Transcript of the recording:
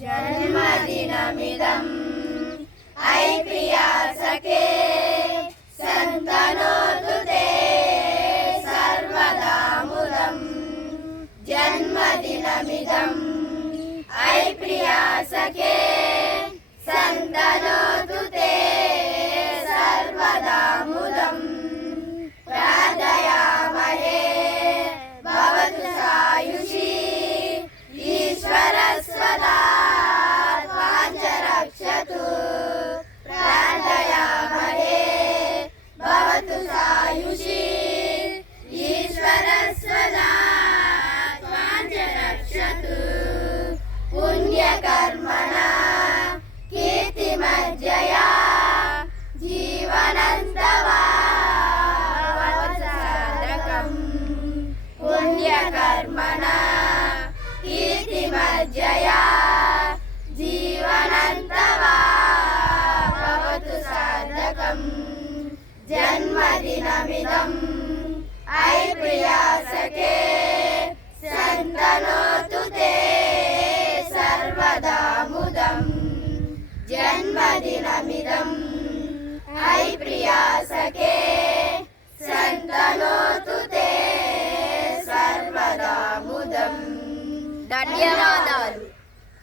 जन्मदिनमिदं ऐ प्रिया सखे सन्तनोतु ते सर्वदा मुदं। जन्मदिनमिदं ऐ प्रिया सखे सन्तनोतु ते सर्वदा मुदं। प्रार्थयामहे भवतु सायुषी ईश्वरस्वदा त्वां च रक्षतु। प्रार्थयामहे भवतु सायुषी ईश्वरस्वदा त्वां च रक्षतु। पुण्यकर्मणा कीर्तिमज्जया जीवनन्तवा साधकम्। पुण्यकर्मणा कीर्तिमज्जया जीवनन्तवा भवतु साधकम्। जन्मदिनमिदं ऐ प्रिया सखे सन्तनोतु ते सर्वदा मुदं। जन्मदिनमिदं ऐ प्रिया सखे सन्तनोतु ते सर्वदा मुदं। धन्यवाद।